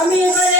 আমি এবারে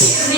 Yeah.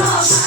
Love.